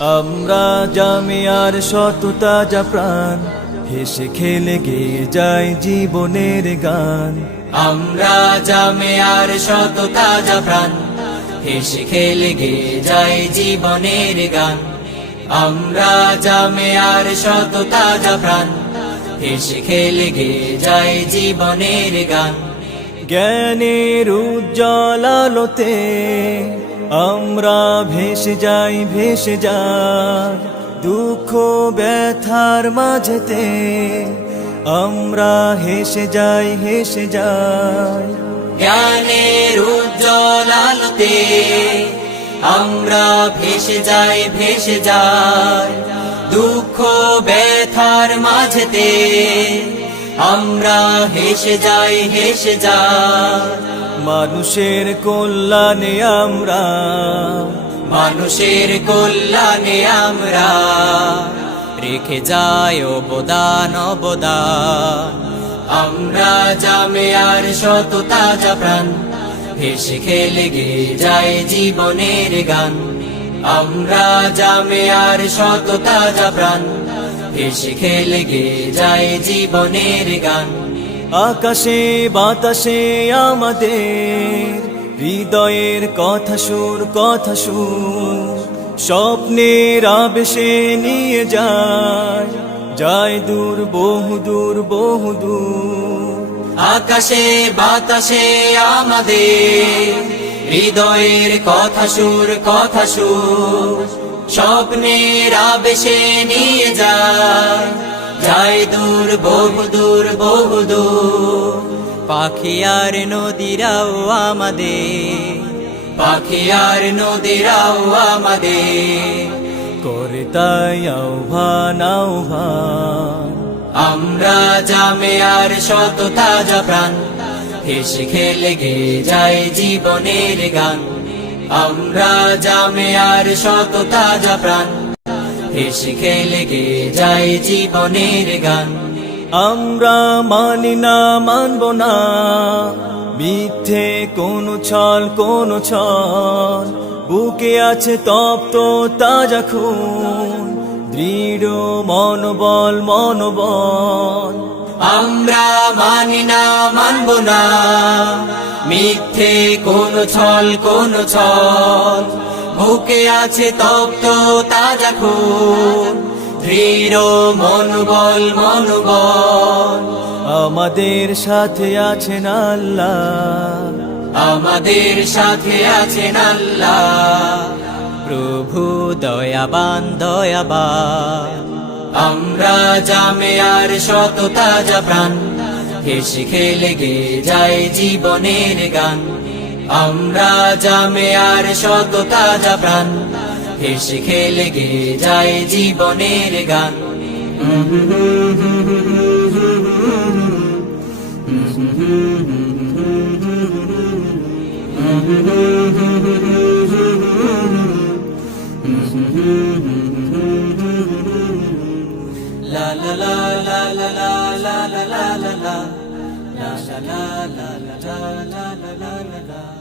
আমরা জামিয়ার শত তাজা প্রাণ, হেসে খেলে গেয়ে যায় জীবনের গান। আমরা জামিয়ার শত তাজা প্রাণ, হেসে খেলে গেয়ে যায় জীবনের গান। আমরা জামিয়ার শত তাজা প্রাণ, হেসে খেলে গেয়ে যায় জীবনের গান। জ্ঞানের উজ্জ্বল আলোতে আমরা ভেসে যাই, ভেসে যাই দুঃখ ব্যথার মাঝেতে। আমরা হেসে যাই, হেসে যাই। জ্ঞানের উজ্জ্বল আলোতে আমরা ভেসে যাই, ভেসে যাই দুঃখ ব্যথার মাঝেতে। আমরা হেসে যাই, হেসে যাই। মানুষের কল্যাণে আমরা, মানুষের কল্যাণে আমরা রেখে যাই অবদান, অবদান। আমরা জামিয়ার শত তাজা প্রাণ, হেসে খেলে গেয়ে যায় জীবনের গান। আমরা জামিয়ার শত তাজা প্রাণ, হেসে খেলে গেয়ে যায় জীবনের গান। আকাশে বাতাসে আমাদের হৃদয়ের কথা সুর, কথা সুর স্বপ্নের আবেশে নিয়ে যায়, যায় দূর, বহু দূর, বহু দূর। আকাশে বাতাসে আমাদের হৃদয়ের কথা সুর, কথা সুর স্বপ্নের আবেশে নিয়ে যায়, যায় দূর, বহু দূর, বহু দূর। পাখি আর নদীরাও আমাদের, পাখি আর নদীরাও আমাদের করে তাই আহ্বান, আহ্বান। আমরা জামিয়ার শত তাজা প্রাণ, হেসে খেলে গেয়ে যায় জীবনের গান। আমরা জামিয়ার শত তাজা প্রাণ, হেসে খেলে গেয়ে যায় জীবনের গান। আমরা মানি না, মানব না মিথ্যে কোনো ছল, কোনো ছল। বুকে আছে তপ্ত তাজা খুন, দৃঢ় মনোবল, মনোবল। আমরা মানি না, মানব না মিথ্যে কোনো ছল, কোনো ছল। বুকে আছে তপ্ত তাজা খুন, দৃঢ় মনোবল, মনোবল। আমাদের সাথে আছেন আল্লাহ, আমাদের সাথে আছেন আল্লাহ প্রভু দয়াবান, দয়াবান। আমরা জামিয়ার শত তাজা প্রাণ, হেসে খেলে গেয়ে যায় জীবনের গান। আমরা জামিয়ার শত তাজা প্রাণ, হেসে খেলে গেয়ে যায় জীবনের গান। La la la la la la la la la la la la la la la la la la la la.